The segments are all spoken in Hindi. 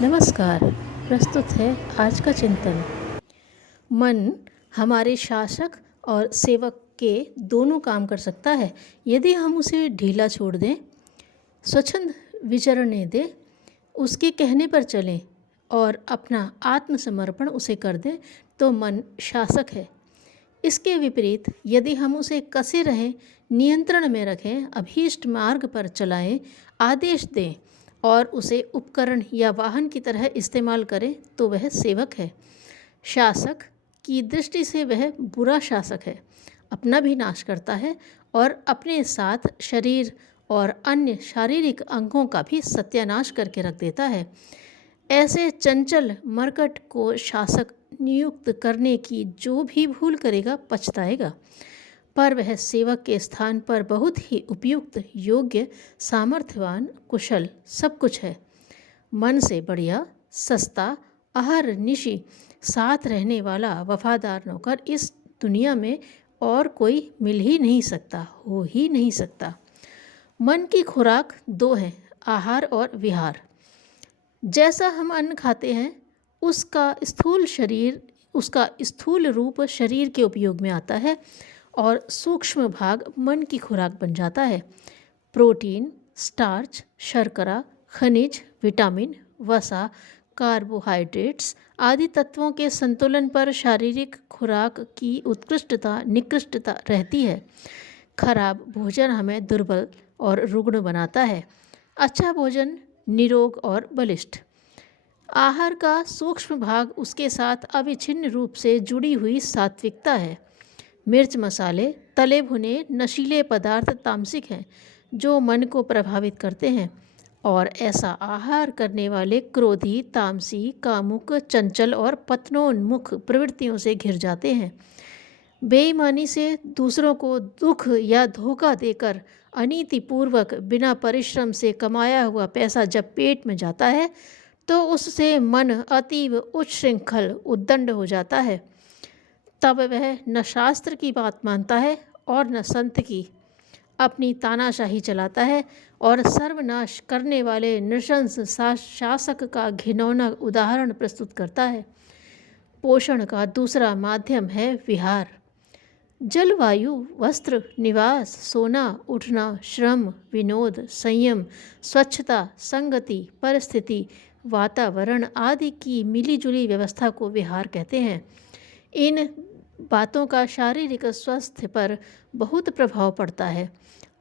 नमस्कार। प्रस्तुत है आज का चिंतन। मन हमारे शासक और सेवक के दोनों काम कर सकता है यदि हम उसे ढीला छोड़ दें, स्वच्छंद विचरने दें, उसके कहने पर चलें और अपना आत्मसमर्पण उसे कर दें तो मन शासक है। इसके विपरीत यदि हम उसे कसे रहें, नियंत्रण में रखें, अभीष्ट मार्ग पर चलाएं, आदेश दें और उसे उपकरण या वाहन की तरह इस्तेमाल करें तो वह सेवक है। शासक की दृष्टि से वह बुरा शासक है, अपना भी नाश करता है और अपने साथ शरीर और अन्य शारीरिक अंगों का भी सत्यानाश करके रख देता है। ऐसे चंचल मरकट को शासक नियुक्त करने की जो भी भूल करेगा पछताएगा, पर वह सेवक के स्थान पर बहुत ही उपयुक्त, योग्य, सामर्थ्यवान, कुशल सब कुछ है। मन से बढ़िया, सस्ता, अहर्निशि साथ रहने वाला वफादार नौकर इस दुनिया में और कोई मिल ही नहीं सकता, हो ही नहीं सकता। मन की खुराक दो है, आहार और विहार। जैसा हम अन्न खाते हैं उसका स्थूल रूप शरीर के उपयोग में आता है और सूक्ष्म भाग मन की खुराक बन जाता है। प्रोटीन, स्टार्च, शर्करा, खनिज, विटामिन, वसा, कार्बोहाइड्रेट्स आदि तत्वों के संतुलन पर शारीरिक खुराक की उत्कृष्टता निकृष्टता रहती है। खराब भोजन हमें दुर्बल और रुग्ण बनाता है, अच्छा भोजन निरोग और बलिष्ठ। आहार का सूक्ष्म भाग उसके साथ अविच्छिन्न रूप से जुड़ी हुई सात्विकता है। मिर्च मसाले, तले भुने नशीले पदार्थ तामसिक हैं जो मन को प्रभावित करते हैं और ऐसा आहार करने वाले क्रोधी, तामसी, कामुक, चंचल और पतनोन्मुख प्रवृत्तियों से घिर जाते हैं। बेईमानी से दूसरों को दुख या धोखा देकर अनीतिपूर्वक बिना परिश्रम से कमाया हुआ पैसा जब पेट में जाता है तो उससे मन अतीव उच्छृंखल उद्दंड हो जाता है। तब वह न शास्त्र की बात मानता है और न संत की, अपनी तानाशाही चलाता है और सर्वनाश करने वाले नृशंस शासक का घिनौना उदाहरण प्रस्तुत करता है। पोषण का दूसरा माध्यम है विहार। जलवायु, वस्त्र, निवास, सोना, उठना, श्रम, विनोद, संयम, स्वच्छता, संगति, परिस्थिति, वातावरण आदि की मिलीजुली व्यवस्था को विहार कहते हैं। इन बातों का शारीरिक स्वास्थ्य पर बहुत प्रभाव पड़ता है।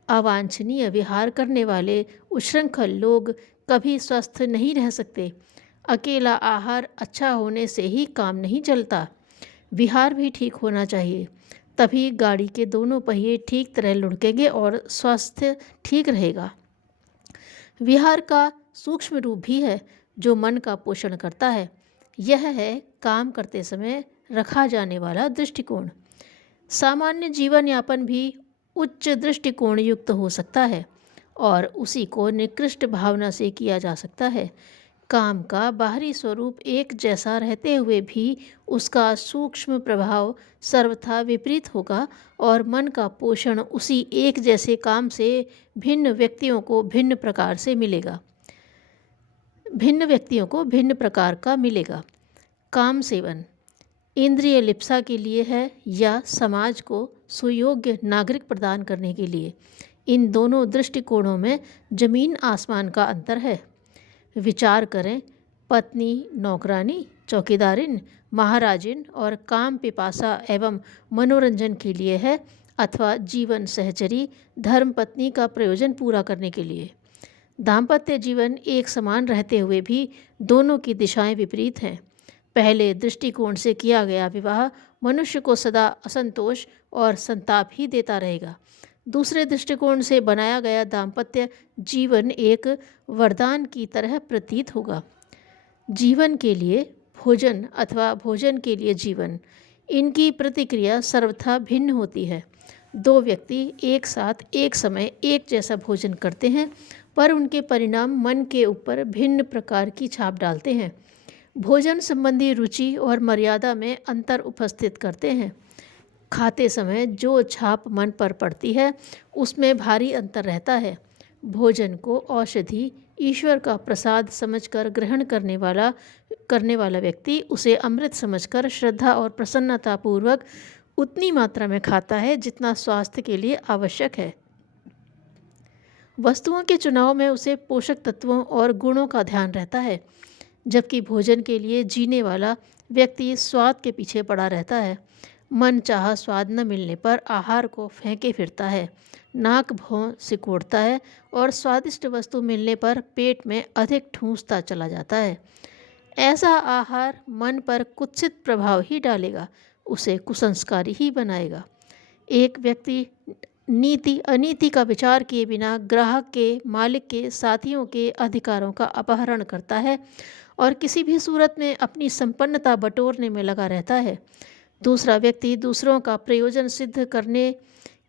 अवांछनीय विहार करने वाले उच्छृंखल लोग कभी स्वस्थ नहीं रह सकते। अकेला आहार अच्छा होने से ही काम नहीं चलता, विहार भी ठीक होना चाहिए, तभी गाड़ी के दोनों पहिए ठीक तरह लुढ़केंगे और स्वास्थ्य ठीक रहेगा। विहार का सूक्ष्म रूप भी है जो मन का पोषण करता है। यह है काम करते समय रखा जाने वाला दृष्टिकोण। सामान्य जीवन यापन भी उच्च दृष्टिकोण युक्त हो सकता है और उसी को निकृष्ट भावना से किया जा सकता है। काम का बाहरी स्वरूप एक जैसा रहते हुए भी उसका सूक्ष्म प्रभाव सर्वथा विपरीत होगा और मन का पोषण उसी एक जैसे काम से भिन्न व्यक्तियों को भिन्न प्रकार का मिलेगा। काम सेवन इंद्रिय लिप्सा के लिए है या समाज को सुयोग्य नागरिक प्रदान करने के लिए। इन दोनों दृष्टिकोणों में जमीन आसमान का अंतर है। विचार करें, पत्नी नौकरानी, चौकीदारिन, महाराजिन और काम पिपासा एवं मनोरंजन के लिए है अथवा जीवन सहचरी धर्म पत्नी का प्रयोजन पूरा करने के लिए। दाम्पत्य जीवन एक समान रहते हुए भी दोनों की दिशाएं विपरीत हैं। पहले दृष्टिकोण से किया गया विवाह मनुष्य को सदा असंतोष और संताप ही देता रहेगा। दूसरे दृष्टिकोण से बनाया गया दाम्पत्य जीवन एक वरदान की तरह प्रतीत होगा। जीवन के लिए भोजन अथवा भोजन के लिए जीवन, इनकी प्रतिक्रिया सर्वथा भिन्न होती है। दो व्यक्ति एक साथ एक समय एक जैसा भोजन करते हैं पर उनके परिणाम मन के ऊपर भिन्न प्रकार की छाप डालते हैं। भोजन संबंधी रुचि और मर्यादा में अंतर उपस्थित करते हैं। खाते समय जो छाप मन पर पड़ती है उसमें भारी अंतर रहता है। भोजन को औषधि, ईश्वर का प्रसाद समझकर ग्रहण करने वाला व्यक्ति उसे अमृत समझकर श्रद्धा और प्रसन्नता पूर्वक उतनी मात्रा में खाता है जितना स्वास्थ्य के लिए आवश्यक है। वस्तुओं के चुनाव में उसे पोषक तत्वों और गुणों का ध्यान रहता है, जबकि भोजन के लिए जीने वाला व्यक्ति स्वाद के पीछे पड़ा रहता है। मन चाहा स्वाद न मिलने पर आहार को फेंके फिरता है, नाक भौं सिकोड़ता है और स्वादिष्ट वस्तु मिलने पर पेट में अधिक ठूंसता चला जाता है। ऐसा आहार मन पर कुत्सित प्रभाव ही डालेगा, उसे कुसंस्कारी ही बनाएगा। एक व्यक्ति नीति अनीति का विचार किए बिना ग्राहक के, मालिक के, साथियों के अधिकारों का अपहरण करता है और किसी भी सूरत में अपनी संपन्नता बटोरने में लगा रहता है। दूसरा व्यक्ति दूसरों का प्रयोजन सिद्ध करने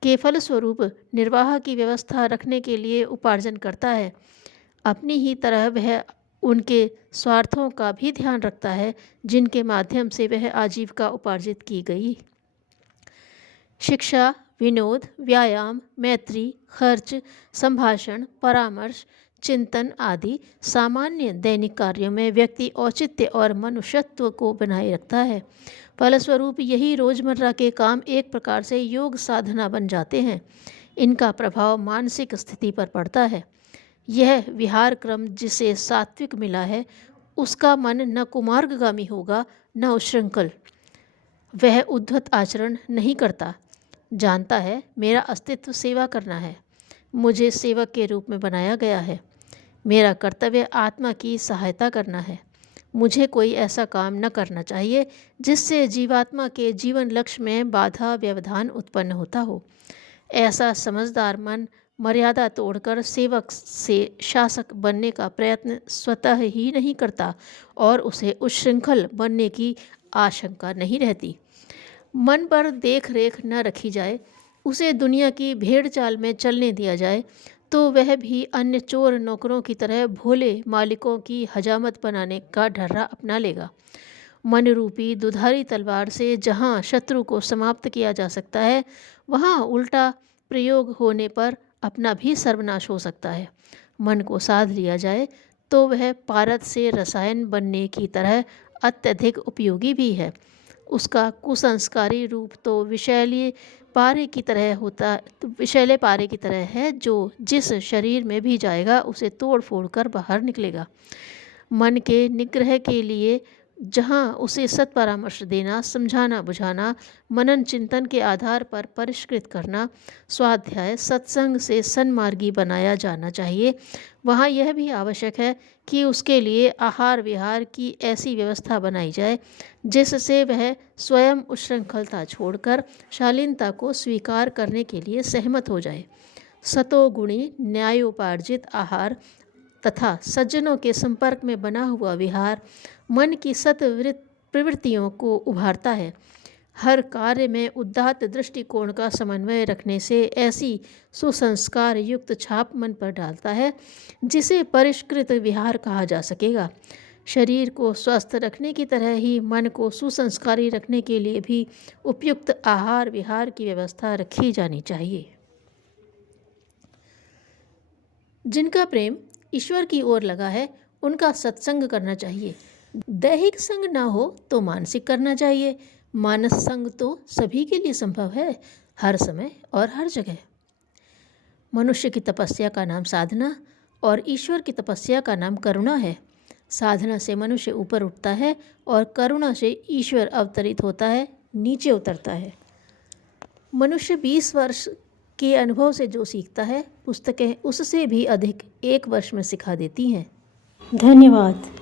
के फलस्वरूप निर्वाह की व्यवस्था रखने के लिए उपार्जन करता है। अपनी ही तरह वह उनके स्वार्थों का भी ध्यान रखता है जिनके माध्यम से वह आजीविका उपार्जित की गई। शिक्षा, विनोद, व्यायाम, मैत्री, खर्च, संभाषण, परामर्श, चिंतन आदि सामान्य दैनिक कार्यों में व्यक्ति औचित्य और मनुष्यत्व को बनाए रखता है। फलस्वरूप यही रोजमर्रा के काम एक प्रकार से योग साधना बन जाते हैं। इनका प्रभाव मानसिक स्थिति पर पड़ता है। यह विहार क्रम जिसे सात्विक मिला है, उसका मन न कुमार्गगामी होगा न उच्छृंखल। वह उद्धत आचरण नहीं करता, जानता है मेरा अस्तित्व सेवा करना है, मुझे सेवक के रूप में बनाया गया है, मेरा कर्तव्य आत्मा की सहायता करना है, मुझे कोई ऐसा काम न करना चाहिए जिससे जीवात्मा के जीवन लक्ष्य में बाधा व्यवधान उत्पन्न होता हो। ऐसा समझदार मन मर्यादा तोड़कर सेवक से शासक बनने का प्रयत्न स्वतः ही नहीं करता और उसे उच्छृंखल बनने की आशंका नहीं रहती। मन पर देख रेख न रखी जाए, उसे दुनिया की भेड़ चाल में चलने दिया जाए तो वह भी अन्य चोर नौकरों की तरह भोले मालिकों की हजामत बनाने का ढर्रा अपना लेगा। मन रूपी दुधारी तलवार से जहाँ शत्रु को समाप्त किया जा सकता है, वहाँ उल्टा प्रयोग होने पर अपना भी सर्वनाश हो सकता है। मन को साध लिया जाए तो वह पारद से रसायन बनने की तरह अत्यधिक उपयोगी भी है। उसका कुसंस्कारी रूप तो विषैले पारे की तरह है, जो जिस शरीर में भी जाएगा उसे तोड़ फोड़ कर बाहर निकलेगा। मन के निग्रह के लिए जहाँ उसे सत्परामर्श देना, समझाना बुझाना, मनन चिंतन के आधार पर परिष्कृत करना, स्वाध्याय सत्संग से सन्मार्गी बनाया जाना चाहिए, वहाँ यह भी आवश्यक है कि उसके लिए आहार विहार की ऐसी व्यवस्था बनाई जाए जिससे वह स्वयं उच्छृंखलता छोड़कर शालीनता को स्वीकार करने के लिए सहमत हो जाए। सतोगुणी न्यायोपार्जित आहार तथा सज्जनों के संपर्क में बना हुआ विहार मन की सत्वृत्त प्रवृत्तियों को उभारता है। हर कार्य में उदात्त दृष्टिकोण का समन्वय रखने से ऐसी सुसंस्कार युक्त छाप मन पर डालता है जिसे परिष्कृत विहार कहा जा सकेगा। शरीर को स्वस्थ रखने की तरह ही मन को सुसंस्कारी रखने के लिए भी उपयुक्त आहार विहार की व्यवस्था रखी जानी चाहिए। जिनका प्रेम ईश्वर की ओर लगा है, उनका सत्संग करना चाहिए। दैहिक संग ना हो तो मानसिक करना चाहिए। मानस संग तो सभी के लिए संभव है, हर समय और हर जगह। मनुष्य की तपस्या का नाम साधना और ईश्वर की तपस्या का नाम करुणा है। साधना से मनुष्य ऊपर उठता है और करुणा से ईश्वर अवतरित होता है, नीचे उतरता है। मनुष्य 20 वर्ष के अनुभव से जो सीखता है, पुस्तकें उससे भी अधिक 1 वर्ष में सिखा देती हैं। धन्यवाद।